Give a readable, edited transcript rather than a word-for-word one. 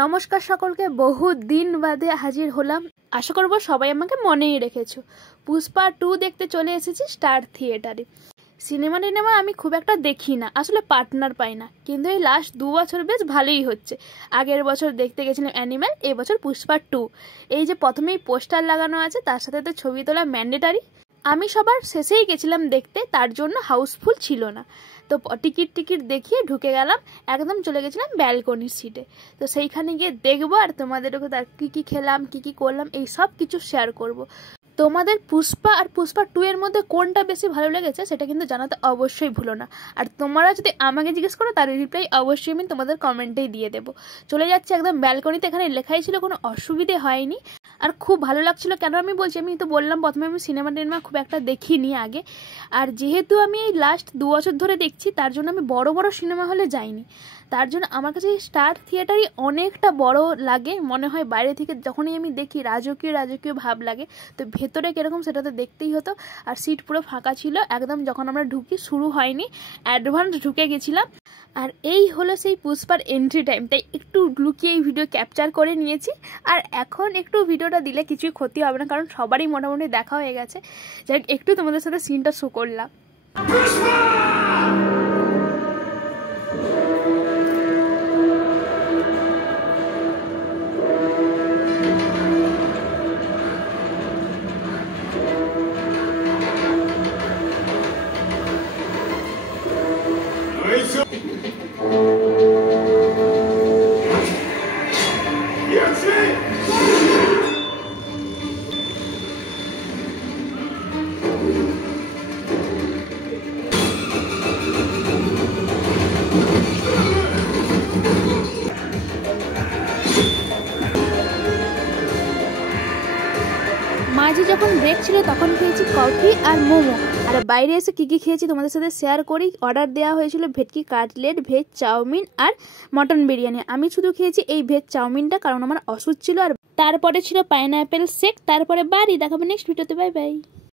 নমস্কার সকলকে, বহু দিন বাদে হাজির হলাম। আশা করব সবাই আমাকে মনেই রেখেছো। পুষ্পা 2 দেখতে চলে এসেছি স্টার থিয়েটারে। সিনেমা আমি খুব একটা দেখি না, আসলে পার্টনার পাই না, কিন্তু এই লাস্ট 2 বছর বেশ ভালোই হচ্ছে। আগের বছর দেখতে গেছিলাম অ্যানিম্যাল, এবছর পুষ্পা 2। এই যে প্রথমেই পোস্টার লাগানো আছে, তার সাথে তো ছবি তোলা ম্যান্ডেটারি। আমি সবার শেষেই গেছিলাম দেখতে, তার জন্য হাউসফুল ছিল না। তো টিকিট দেখিয়ে ঢুকে গেলাম, একদম চলে গেছিলাম ব্যালকনির সিটে। তো সেইখানে গিয়ে দেখবো আর তোমাদেরকে তার কী খেলাম, কী করলাম, এই সব কিছু শেয়ার করব। তোমাদের পুষ্পা আর পুষ্পা 2 এর মধ্যে কোনটা বেশি ভালো লেগেছে সেটা কিন্তু জানাতে অবশ্যই ভুলো না। আর তোমরা যদি আমাকে জিজ্ঞেস করো তার রিপ্লাই অবশ্যই আমি তোমাদের কমেন্টেই দিয়ে দেবো। চলে যাচ্ছে একদম ব্যালকনিতে, এখানে লেখাই ছিল, কোনো অসুবিধে হয়নি। আর খুব ভালো লাগছিল। কেন আমি বলছি, আমি তো বললাম প্রথমে আমি সিনেমা খুব একটা দেখিনি আগে। আর যেহেতু আমি এই লাস্ট 2 বছর ধরে দেখছি, তার জন্য আমি বড় সিনেমা হলে যাইনি। তার জন্য আমার কাছে স্টার থিয়েটারই অনেকটা বড় লাগে, মনে হয় বাইরে থেকে যখনই আমি দেখি রাজকীয় ভাব লাগে। তো ভেতরে কীরকম সেটা তো দেখতেই হতো। আর সিট পুরো ফাঁকা ছিল একদম, যখন আমরা ঢুকি শুরু হয়নি, অ্যাডভান্স ঢুকে গেছিলাম। আর এই হলো সেই পুষ্পার এন্ট্রি টাইম, তাই একটু লুকিয়ে এই ভিডিও ক্যাপচার করে নিয়েছি। আর এখন একটু ভিডিওটা দিলে কিছুই ক্ষতি হবে না, কারণ সবারই মোটামুটি দেখা হয়ে গেছে। যাই একটু তোমাদের সাথে সিনটা শো করলাম। মাঝে যখন ব্রেক ছিল তখন খেয়েছি কফি আর মোমো। আর বাইরে এসে কী খেয়েছি তোমাদের সাথে শেয়ার করি। অর্ডার দেওয়া হয়েছিল ভেটকি কাটলেট, ভেজ চাউমিন আর মটন বিরিয়ানি। আমি শুধু খেয়েছি এই ভেজ চাউমিনটা, কারণ আমার ওষুধ ছিল। আর তারপরে ছিল পাইনঅ্যাপেল শেক। তারপরে বাড়ি দেখাবো নেক্সট ভিডিওতে। Bye bye.